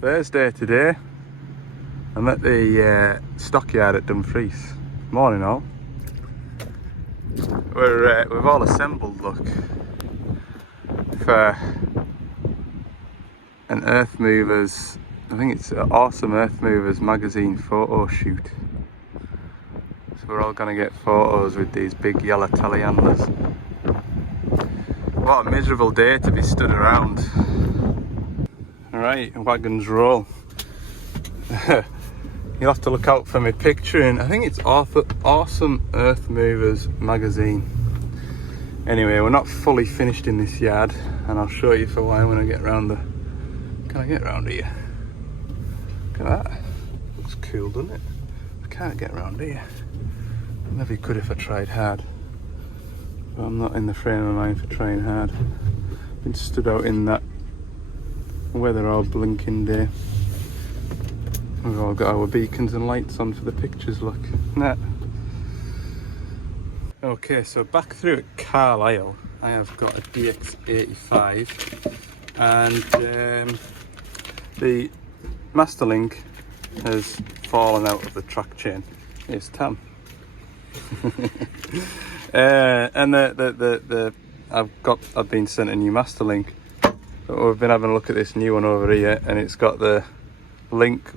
Thursday today. I'm at the stockyard at Dumfries. Morning all. We've all assembled, look, for an Earth Movers, I think it's an Awesome Earth Movers magazine photo shoot. So we're all going to get photos with these big yellow telehandlers. What a miserable day to be stood around. Alright, wagons roll. You'll have to look out for me picturing, I think it's Awesome Earth Movers magazine. Anyway, we're not fully finished in this yard, and I'll show you for why when I get round the... Can I get round here? Look at that. Looks cool, doesn't it? I can't get round here. Maybe could if I tried hard. But I'm not in the frame of mind for trying hard. Been stood out in that weather all blinking day. We've all got our beacons and lights on for the pictures, look. Nah. Okay, so back through at Carlisle, I have got a DX85 and the master link has fallen out of the track chain. Here's Tam. And I've been sent a new master link. But we've been having a look at this new one over here, and it's got the link,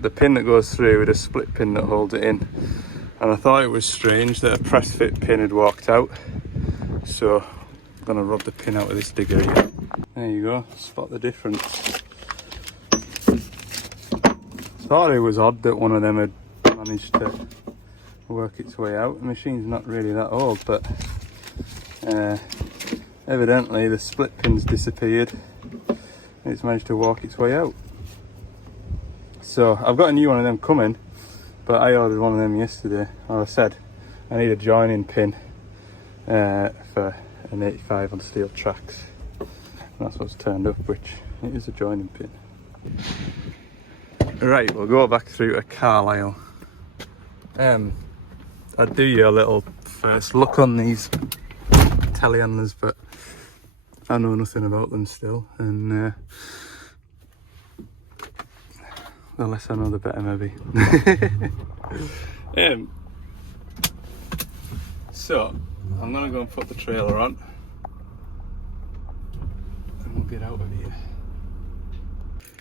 the pin that goes through with a split pin that holds it in. And I thought it was strange that a press fit pin had walked out, so I'm gonna rub the pin out with this digger here. There you go, spot the difference. Thought it was odd that one of them had managed to work its way out. The machine's not really that old, but evidently the split pin's disappeared and it's managed to walk its way out. So I've got a new one of them coming, but I ordered one of them yesterday, or I said I need a joining pin for an 85 on steel tracks. And that's what's turned up, which it is a joining pin. Right, we'll go back through to Carlisle. I'd do you a little first look on these telehandlers, but I know nothing about them still, and the less I know the better maybe. So I'm gonna go and put the trailer on and we'll get out of here.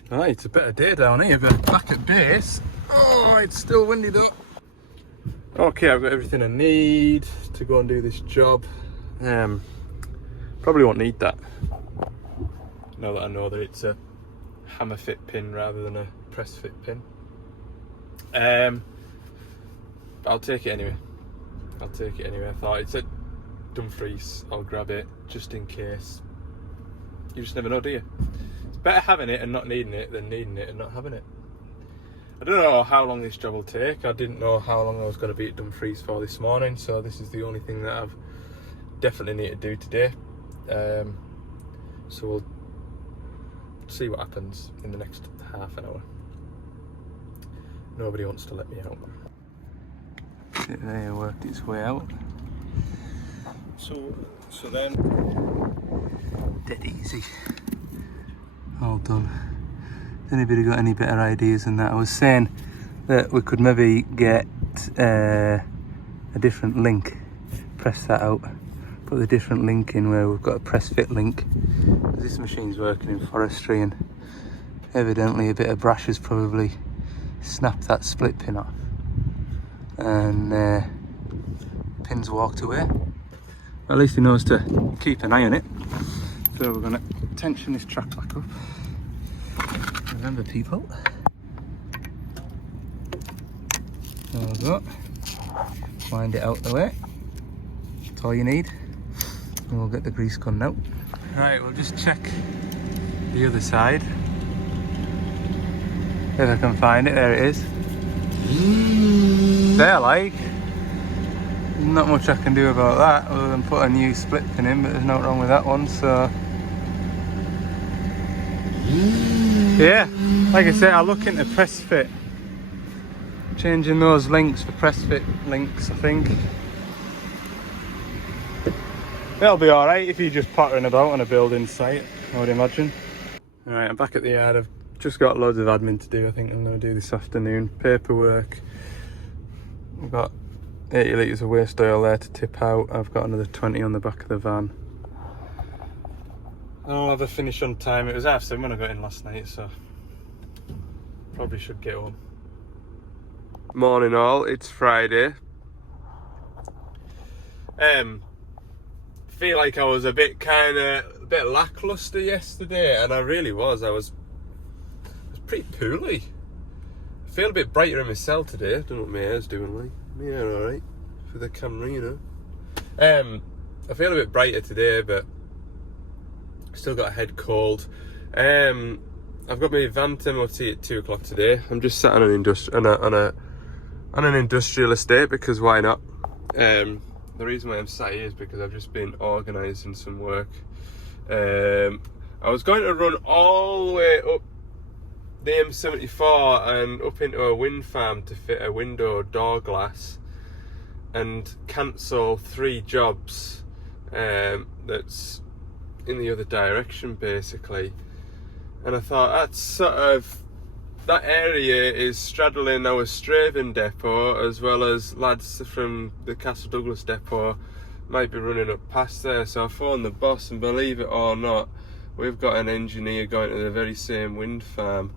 Right, it's a better day down here, but back at base, oh, it's still windy though. Okay, I've got everything I need to go and do this job. Probably won't need that now that I know that it's a hammer fit pin rather than a press fit pin. I'll take it anyway. I thought it's at Dumfries, I'll grab it just in case. You just never know, do you? It's better having it and not needing it than needing it and not having it. I don't know how long this job will take. I didn't know how long I was going to be at Dumfries for this morning, so this is the only thing that I've definitely need to do today. So we'll see what happens in the next half an hour. Nobody wants to let me out. There, worked its way out. So then, dead easy. All done. Has anybody got any better ideas than that? I was saying that we could maybe get a different link, press that out, put the different link in where we've got a press fit link. This machine's working in forestry and evidently a bit of brash has probably snapped that split pin off and pin's walked away. At least he knows to keep an eye on it. So we're going to tension this track back up. Remember people, there we go, wind it out the way, that's all you need, and we'll get the grease gun out. Right, we'll just check the other side, if I can find it. There it is. There, like, not much I can do about that other than put a new split pin in, but there's nothing wrong with that one, so yeah, like I said, I'll look into press fit, changing those links for press fit links. I think that'll be alright if you're just pottering about on a building site, I would imagine. Alright, I'm back at the yard. I've just got loads of admin to do. I think I'm going to do this afternoon. Paperwork. I've got 80 litres of waste oil there to tip out. I've got another 20 on the back of the van. I'll have a finish on time. It was 7:30 when I got in last night, so probably should get home. Morning all, it's Friday. Feel like I was a bit lackluster yesterday, and I really was. I was pretty poorly. I feel a bit brighter in my cell today. I don't know what my hair's doing like. Yeah, alright. For the camera, you know. I feel a bit brighter today, but still got a head cold. I've got my van to MOT at 2 o'clock today. I'm just sat on an industrial estate because why not? The reason why I'm sat here is because I've just been organising some work. I was going to run all the way up the M74 and up into a wind farm to fit a window door glass and cancel 3 jobs that's in the other direction basically. And I thought that area is straddling our Straven depot, as well as lads from the Castle Douglas depot might be running up past there. So I phoned the boss, and believe it or not, we've got an engineer going to the very same wind farm.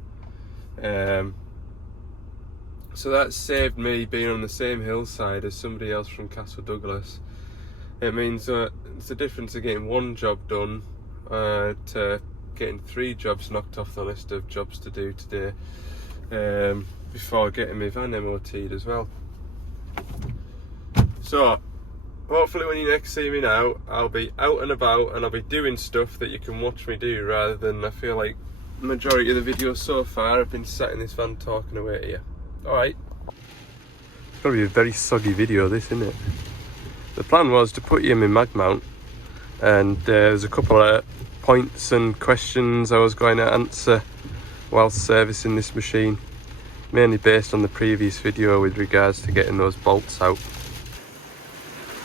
So that saved me being on the same hillside as somebody else from Castle Douglas. It means it's the difference of getting 1 job done to getting 3 jobs knocked off the list of jobs to do today, before getting my van MOT'd as well. So hopefully when you next see me now, I'll be out and about and I'll be doing stuff that you can watch me do, rather than, I feel like the majority of the videos so far I've been sat in this van talking away to you. Alright. It's going to be a very soggy video this, isn't it? The plan was to put you in my mag mount, and there's a couple of points and questions I was going to answer whilst servicing this machine, mainly based on the previous video with regards to getting those bolts out.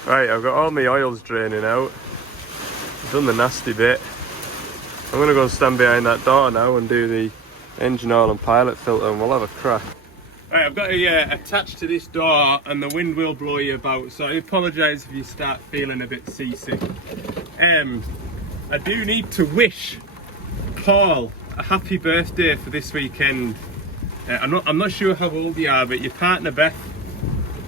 Right, I've got all my oils draining out, done the nasty bit. I'm going to go and stand behind that door now and do the engine oil and pilot filter, and we'll have a crack. Right, I've got to attach to this door, and the wind will blow you about, so I apologise if you start feeling a bit seasick. I do need to wish Paul a happy birthday for this weekend. I'm not sure how old you are, but your partner Beth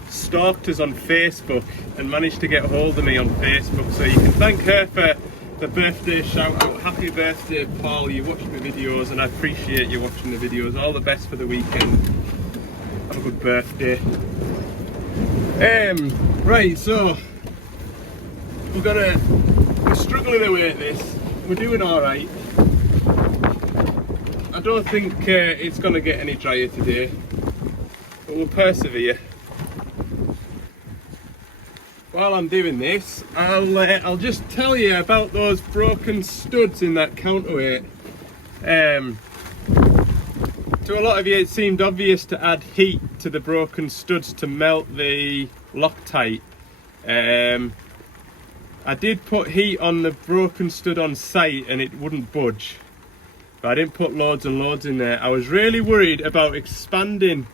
stalked us on Facebook and managed to get hold of me on Facebook, so you can thank her for the birthday shout out. Happy birthday, Paul. You watch my videos and I appreciate you watching the videos. All the best for the weekend. Have a good birthday. Right, so we're struggling away at this. We're doing alright. I don't think it's going to get any drier today, but we'll persevere. While I'm doing this, I'll just tell you about those broken studs in that counterweight. To a lot of you it seemed obvious to add heat to the broken studs to melt the Loctite. I did put heat on the broken stud on site and it wouldn't budge, but I didn't put loads and loads in there. I was really worried about expanding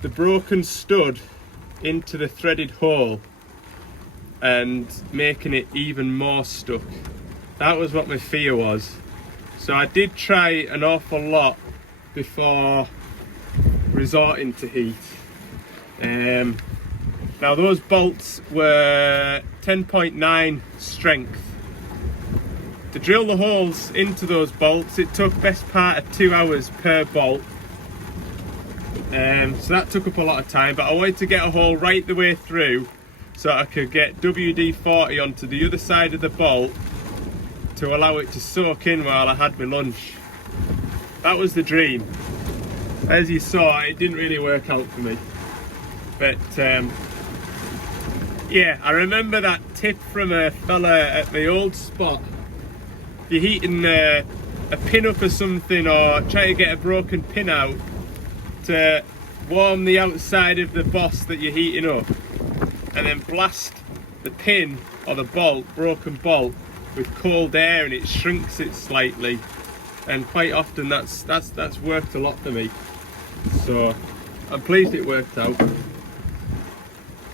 the broken stud into the threaded hole and making it even more stuck. That was what my fear was. So I did try an awful lot before resorting to heat. Now those bolts were 10.9 strength. To drill the holes into those bolts, it took best part of 2 hours per bolt. So that took up a lot of time, but I wanted to get a hole right the way through so I could get WD-40 onto the other side of the bolt to allow it to soak in while I had my lunch. That was the dream. As you saw, it didn't really work out for me. But yeah, I remember that tip from a fella at my old spot. If you're heating a pin up or something, or try to get a broken pin out, to warm the outside of the boss that you're heating up, and then blast the pin or the bolt, broken bolt, with cold air, and it shrinks it slightly. and quite often that's worked a lot for me. So I'm pleased it worked out.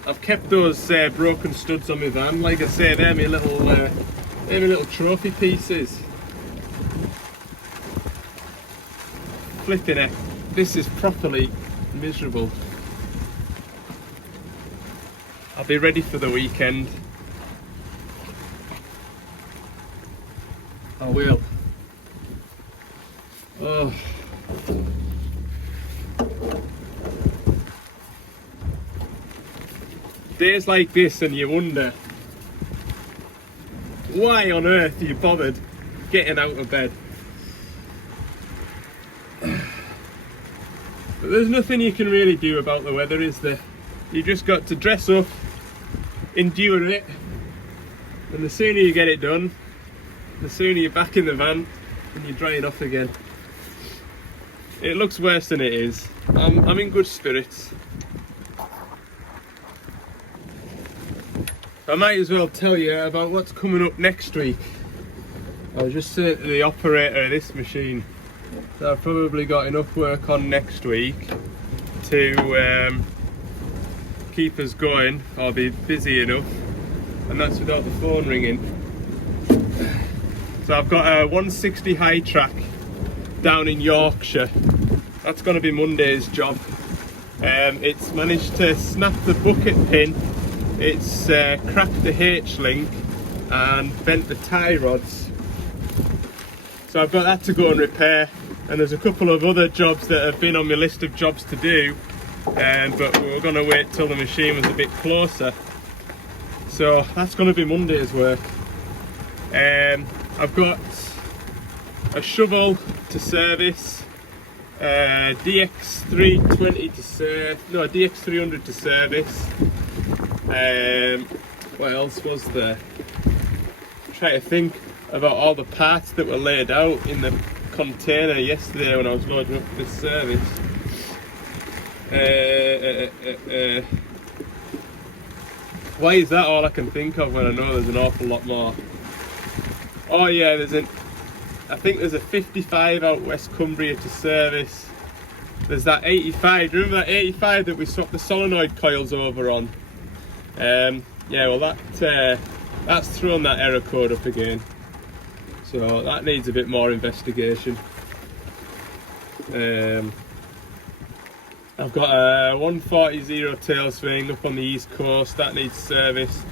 I've kept those broken studs on my van. Like I say, they're my little trophy pieces. Flipping it, this is properly miserable. I'll be ready for the weekend. I will. Oh. Days like this and you wonder why on earth you bothered getting out of bed. But there's nothing you can really do about the weather, is there? You just got to dress up, endure it, and the sooner you get it done, the sooner you're back in the van and you're drying off again. It looks worse than it is. I'm in good spirits. I might as well tell you about what's coming up next week. I was just saying to the operator of this machine that I've probably got enough work on next week to keep us going, or be busy enough, and that's without the phone ringing. So I've got a 160 high track down in Yorkshire. That's going to be Monday's job. It's managed to snap the bucket pin, it's cracked the H-link and bent the tie rods. So I've got that to go and repair, and there's a couple of other jobs that have been on my list of jobs to do, but we were going to wait till the machine was a bit closer. So that's going to be Monday's work. I've got a shovel to service, DX320 to serve, no, DX300 to service. What else was there? I'm trying to think about all the parts that were laid out in the container yesterday when I was loading up for this service. Why is that all I can think of when I know there's an awful lot more? Oh yeah, I think there's a 55 out West Cumbria to service. There's that 85, remember that 85 that we swapped the solenoid coils over on? Yeah, well that's thrown that error code up again. So that needs a bit more investigation. I've got a 140 tail swing up on the east coast, that needs service.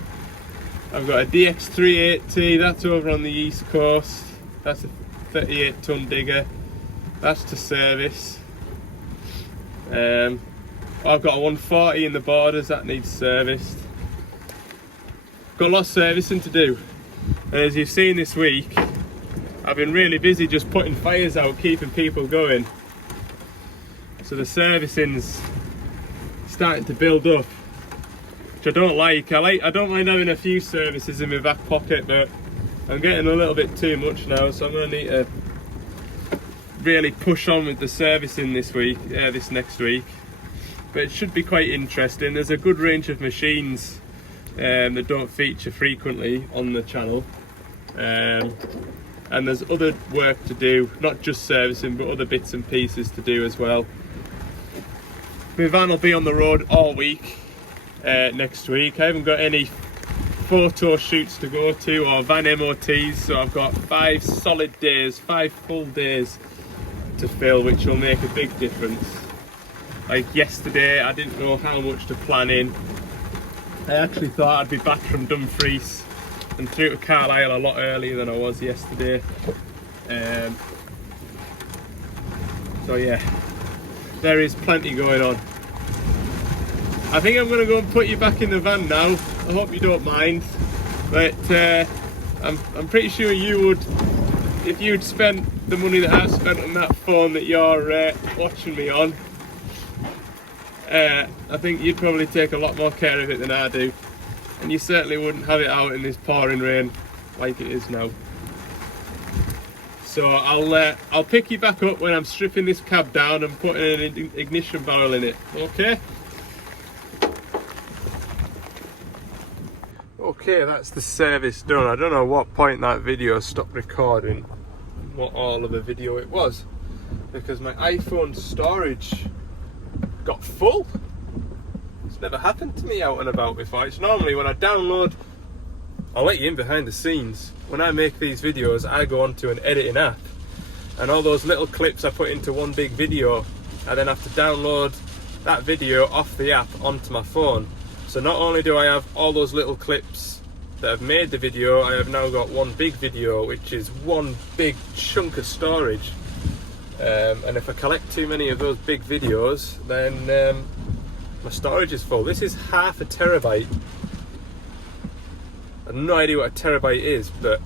I've got a DX380, that's over on the east coast, that's a 38 ton digger, that's to service. I've got a 140 in the borders, that needs serviced. Got a lot of servicing to do, and as you've seen this week, I've been really busy just putting fires out, keeping people going. So the servicing's starting to build up, which I don't like. I don't mind having a few services in my back pocket, but I'm getting a little bit too much now, so I'm going to need to really push on with the servicing this next week. But it should be quite interesting. There's a good range of machines that don't feature frequently on the channel, and there's other work to do, not just servicing but other bits and pieces to do as well. My van will be on the road all week next week. I haven't got any photo shoots to go to or van MOTs, so I've got 5 solid days, 5 full days to fill, which will make a big difference. Like yesterday, I didn't know how much to plan in. I actually thought I'd be back from Dumfries and through to Carlisle a lot earlier than I was yesterday. So yeah, there is plenty going on. I think I'm going to go and put you back in the van now. I hope you don't mind, but I'm pretty sure you would, if you'd spent the money that I've spent on that phone that you're watching me on. I think you'd probably take a lot more care of it than I do, and you certainly wouldn't have it out in this pouring rain like it is now. So I'll pick you back up when I'm stripping this cab down and putting an ignition barrel in it. Okay? Okay, that's the service done. I don't know what point that video stopped recording, what all of a video it was, because my iPhone storage got full. It's never happened to me out and about before. It's normally when I download, I'll let you in behind the scenes. When I make these videos, I go onto an editing app, and all those little clips I put into one big video, I then have to download that video off the app onto my phone. So not only do I have all those little clips that have made the video, I have now got one big video, which is one big chunk of storage. And if I collect too many of those big videos, then my storage is full. This is 0.5 terabyte. I have no idea what a terabyte is, but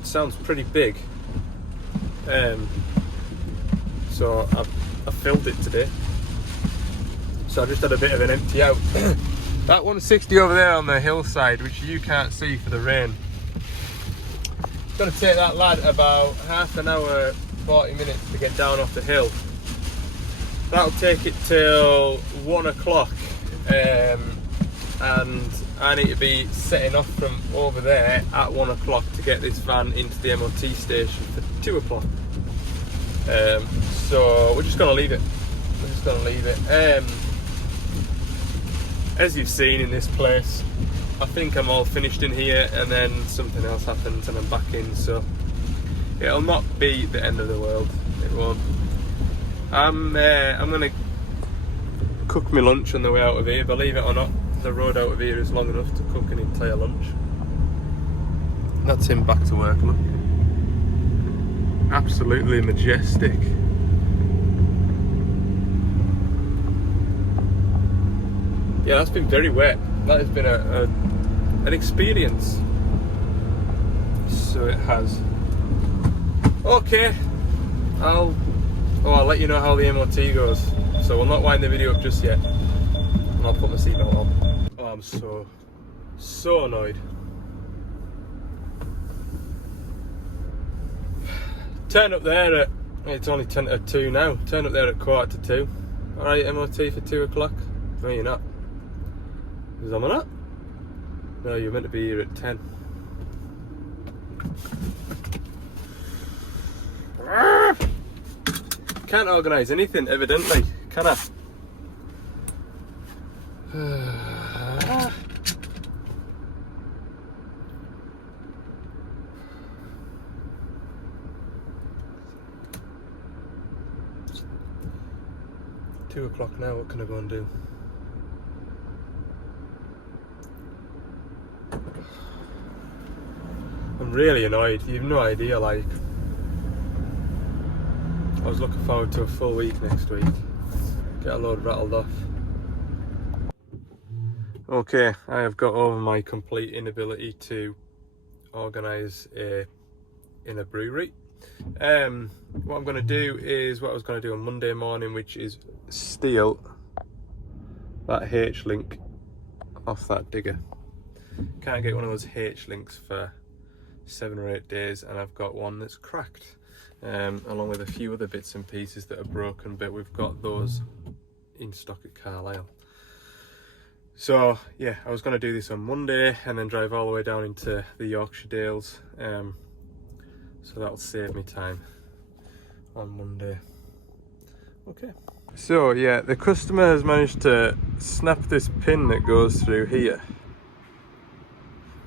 it sounds pretty big. So I filled it today. So I just had a bit of an empty out. That 160 over there on the hillside, which you can't see for the rain, it's going to take that lad about half an hour, 40 minutes to get down off the hill. That'll take it till 1 o'clock, and I need to be setting off from over there at 1 o'clock to get this van into the MOT station for 2 o'clock. So we're just going to leave it. As you've seen in this place, I think I'm all finished in here, and then something else happens and I'm back in, so it'll not be the end of the world. It won't. I'm gonna cook my lunch on the way out of here. Believe it or not, the road out of here is long enough to cook an entire lunch. That's him back to work, look. Absolutely majestic. Yeah, that's been very wet. That has been an experience. So it has. Okay, I'll let you know how the MOT goes. So we'll not wind the video up just yet. And I'll put my seatbelt on. Oh, I'm so annoyed. Turn up there at, it's only 10 to 2 now. Turn up there at 1:45. Alright, MOT for 2 o'clock? No, you're not. Is that not? No, you're meant to be here at 10. Can't organise anything, evidently, can I? Two o'clock now, what can I go and do? I'm really annoyed, you've no idea, like. I was looking forward to a full week next week. Get a load rattled off. Okay, I have got over my complete inability to organise in a brewery. What I'm going to do is what I was going to do on Monday morning, which is steal that H-link off that digger. Can't get one of those H-links for 7 or 8 days, and I've got one that's cracked, along with a few other bits and pieces that are broken, but we've got those in stock at Carlisle. So yeah, I was going to do this on Monday and then drive all the way down into the Yorkshire Dales, so that'll save me time on Monday. Okay. So yeah, the customer has managed to snap this pin that goes through here,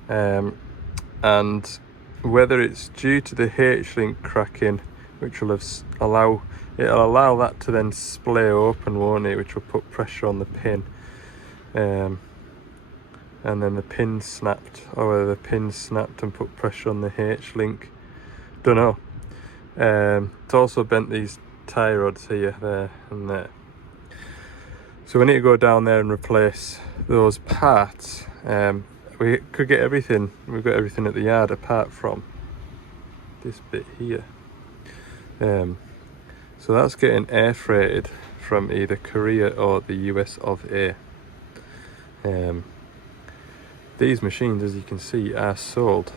and whether it's due to the H-link cracking, which will allow that to then splay open, won't it, which will put pressure on the pin, and then the pin snapped, or whether the pin snapped and put pressure on the H-link, don't know. It's also bent these tie rods here, there and there, so we need to go down there and replace those parts. We could get everything, we've got everything at the yard apart from this bit here. So that's getting air freighted from either Korea or the US of A. These machines, as you can see, are sold,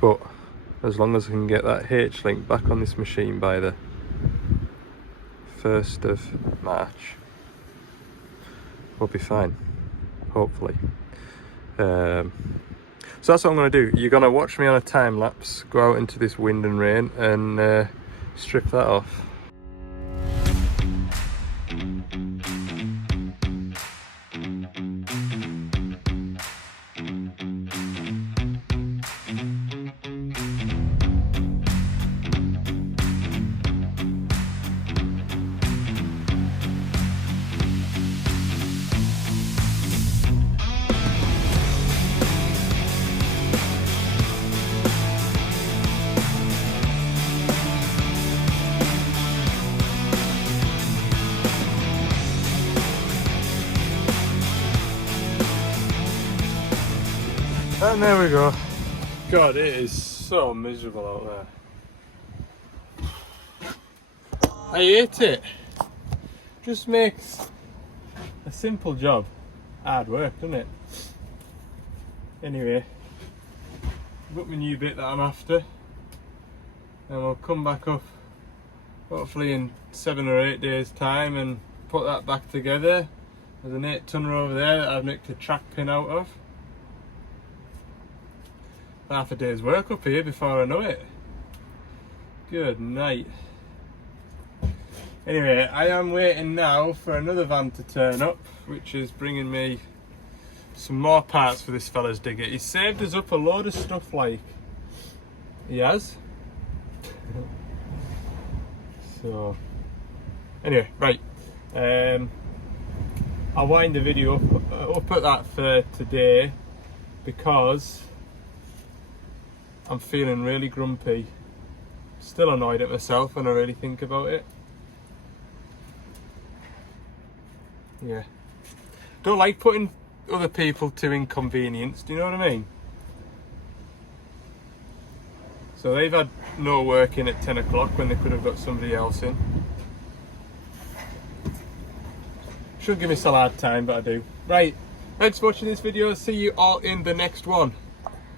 but as long as we can get that H-link back on this machine by the 1st of March, we'll be fine, hopefully. So that's what I'm going to do. You're going to watch me on a time lapse, go out into this wind and rain and strip that off. And there we go. God, it is so miserable out there. I hate it. Just makes a simple job hard work, doesn't it? Anyway, I've got my new bit that I'm after, and we'll come back up hopefully in 7 or 8 days time and put that back together. There's an 8-tonner over there that I've nicked a track pin out of. Half a day's work up here before I know it. Good night. Anyway, I am waiting now for another van to turn up, which is bringing me some more parts for this fella's digger. He saved us up a load of stuff, like he has. So anyway, right, I'll wind the video up. I'll put that for today because I'm feeling really grumpy. Still annoyed at myself when I really think about it. Yeah. Don't like putting other people to inconvenience, do you know what I mean? So they've had no work in at 10 o'clock when they could have got somebody else in. Should give me a hard time, but I do. Right, thanks for watching this video. See you all in the next one.